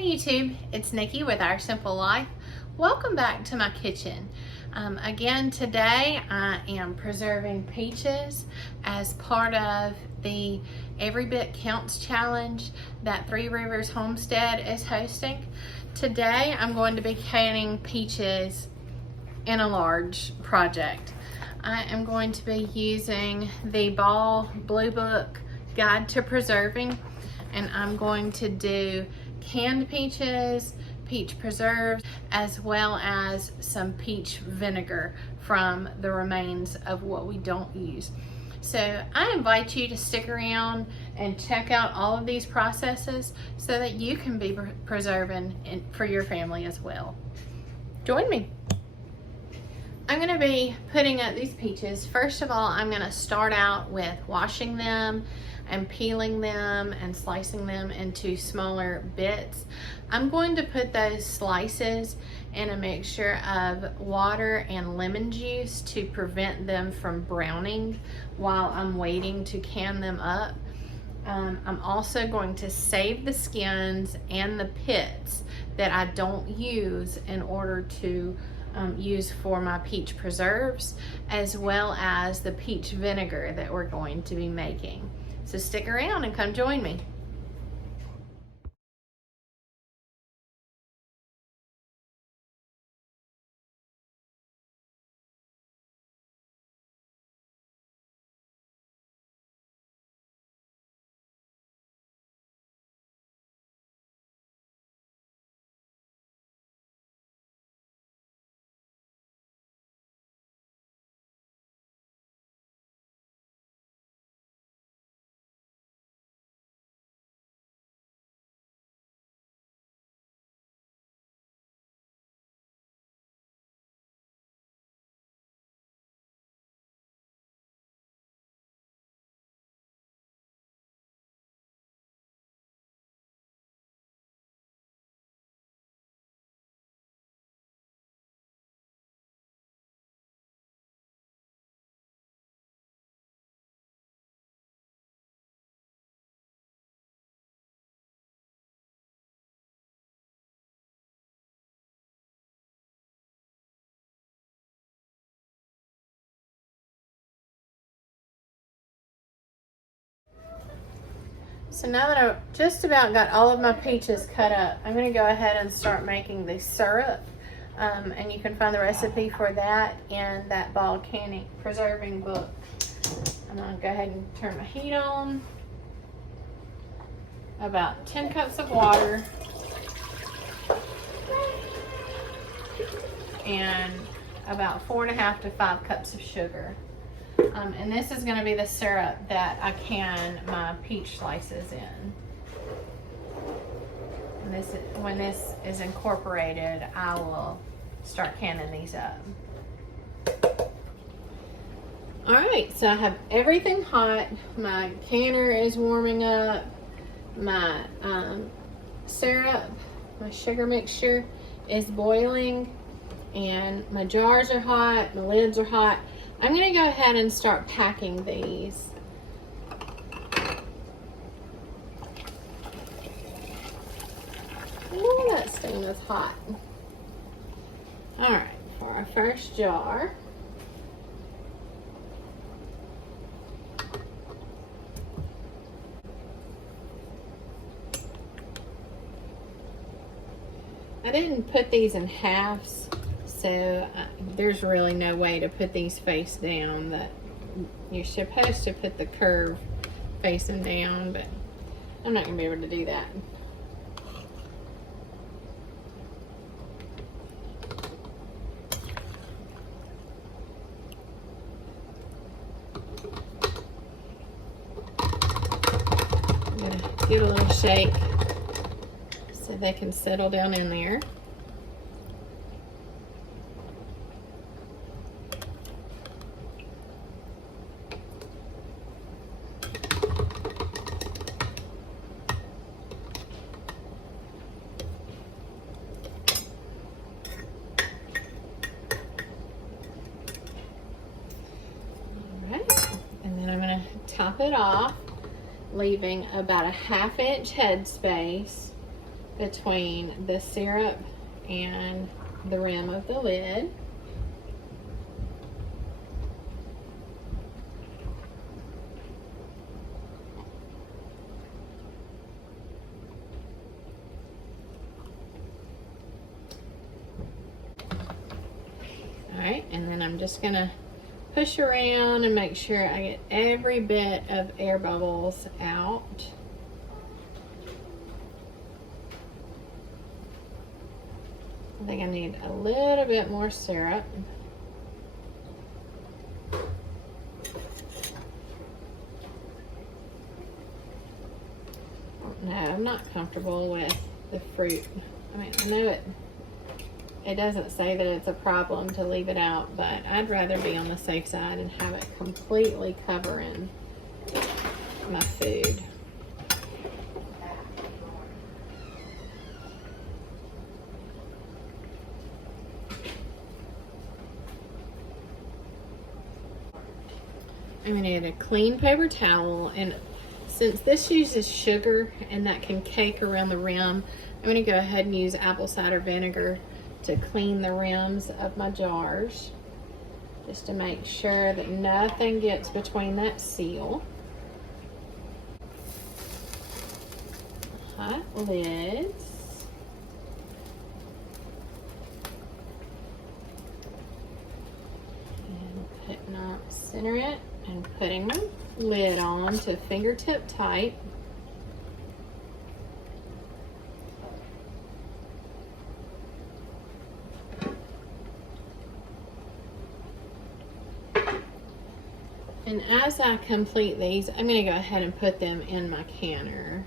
Hi YouTube, it's Nikki with Our Simple Life. Welcome back to my kitchen. Again today I am preserving peaches as part of the Every Bit Counts challenge that Three Rivers Homestead is hosting. Today I'm going to be canning peaches in a large project. I am going to be using the Ball Blue Book Guide to Preserving, and I'm going to do canned peaches, peach preserves, as well as some peach vinegar from the remains of what we don't use. So I invite you to stick around and check out all of these processes so that you can be preserving for your family as well. Join me. I'm going to be putting up these peaches. First of all, I'm going to start out with washing them and peeling them and slicing them into smaller bits. I'm going to put those slices in a mixture of water and lemon juice to prevent them from browning while I'm waiting to can them up. I'm also going to save the skins and the pits that I don't use in order to use for my peach preserves, as well as the peach vinegar that we're going to be making. So stick around and come join me. So now that I've just about got all of my peaches cut up, I'm going to go ahead and start making the syrup. And you can find the recipe for that in that Ball Canning Preserving book. I'm going to go ahead and turn my heat on. About 10 cups of water. And about 4.5 to 5 cups of sugar. And this is going to be the syrup that I can my peach slices in. And when this is incorporated, I will start canning these up. Alright, so I have everything hot. My canner is warming up. My syrup, my sugar mixture is boiling. And my jars are hot, my lids are hot. I'm going to go ahead and start packing these. Ooh, that steam is hot. Alright, for our first jar. I didn't put these in halves. So there's really no way to put these face down. That you're supposed to put the curve facing down, but I'm not going to be able to do that. I'm going to give it a little shake so they can settle down in there. Top it off, leaving about a 1/2 inch headspace between the syrup and the rim of the lid. Alright, and then I'm just going to push around and make sure I get every bit of air bubbles out. I think I need a little bit more syrup. No, I'm not comfortable with the fruit. I mean, I know it doesn't say that it's a problem to leave it out, but I'd rather be on the safe side and have it completely covering my food. I'm going to get a clean paper towel, and since this uses sugar and that can cake around the rim, I'm going to go ahead and use apple cider vinegar to clean the rims of my jars, just to make sure that nothing gets between that seal. Hot lids. And center it and putting my lid on to fingertip tight. And as I complete these, I'm going to go ahead and put them in my canner.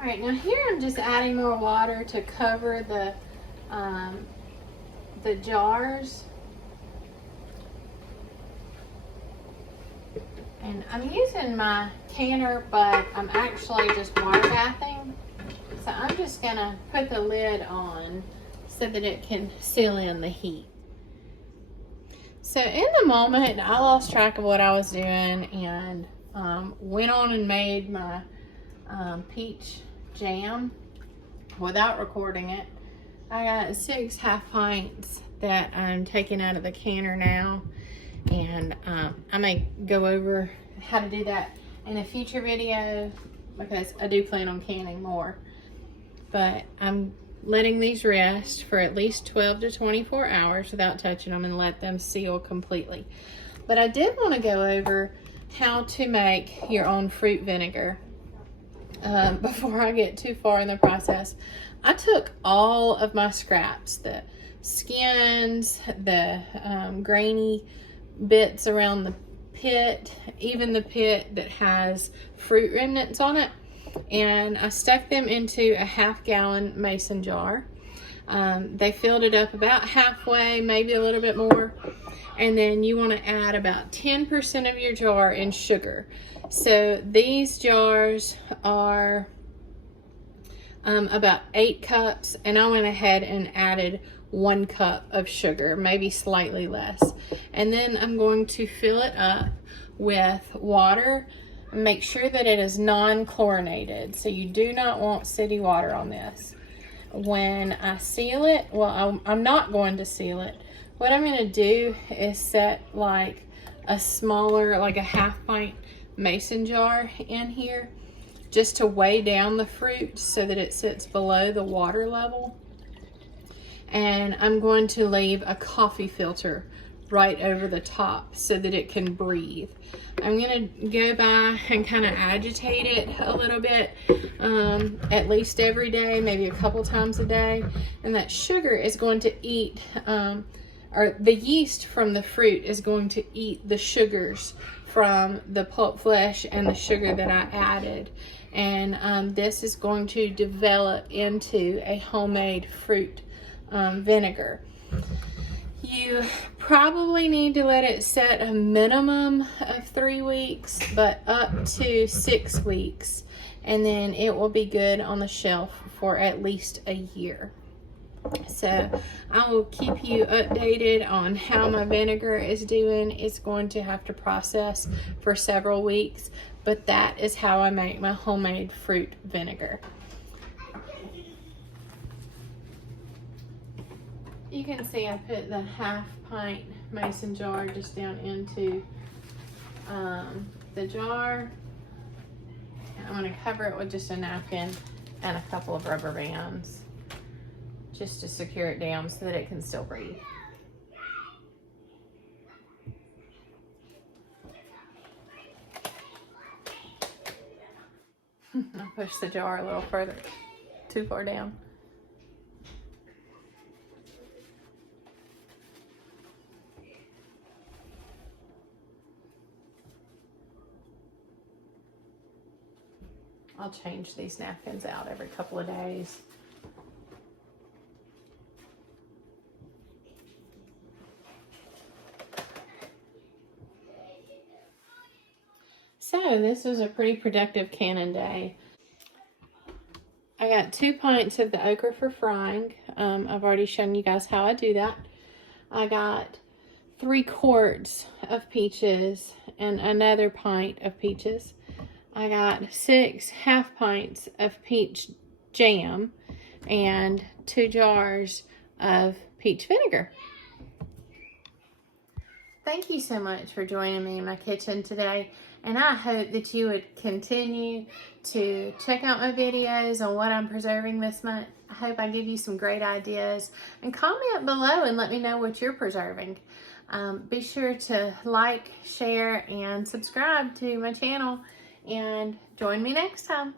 All right, now here I'm just adding more water to cover the jars. And I'm using my canner, but I'm actually just water bathing. So I'm just gonna put the lid on so that it can seal in the heat. So in the moment, I lost track of what I was doing and went on and made my peach jam without recording it. I got 6 half pints that I'm taking out of the canner now, and I may go over how to do that in a future video because I do plan on canning more. But I'm letting these rest for at least 12 to 24 hours without touching them and let them seal completely. But I did want to go over how to make your own fruit vinegar. Before I get too far in the process, I took all of my scraps, the skins, the grainy bits around the pit, even the pit that has fruit remnants on it, and I stuck them into a 1/2 gallon mason jar. They filled it up about halfway, maybe a little bit more, and then you want to add about 10% of your jar in sugar. So these jars are about 8 cups, and I went ahead and added 1 cup of sugar, maybe slightly less. And then I'm going to fill it up with water. Make sure that it is non-chlorinated. So you do not want city water on this. When I seal it, well, I'm not going to seal it. What I'm going to do is set like a smaller, like a 1/2 pint mason jar in here, just to weigh down the fruit so that it sits below the water level. And I'm going to leave a coffee filter right over the top so that it can breathe. I'm gonna go by and kind of agitate it a little bit, at least every day, maybe a couple times a day. And that sugar is going to eat, or the yeast from the fruit is going to eat the sugars from the pulp flesh and the sugar that I added. And this is going to develop into a homemade fruit vinegar. You probably need to let it set a minimum of 3 weeks, but up to 6 weeks, and then it will be good on the shelf for at least a year. So I will keep you updated on how my vinegar is doing. It's going to have to process for several weeks, but that is how I make my homemade fruit vinegar. You can see I put the 1/2 pint mason jar just down into the jar. I'm going to cover it with just a napkin and a couple of rubber bands just to secure it down so that it can still breathe. I pushed the jar a little further, too far down. I'll change these napkins out every couple of days. So this was a pretty productive canning day. I got 2 pints of the okra for frying. I've already shown you guys how I do that. I got 3 quarts of peaches and another pint of peaches. I got 6 1/2 pints of peach jam and 2 jars of peach vinegar. Thank you so much for joining me in my kitchen today, and I hope that you would continue to check out my videos on what I'm preserving this month. I hope I give you some great ideas, and comment below and let me know what you're preserving. Be sure to like, share, and subscribe to my channel, and join me next time.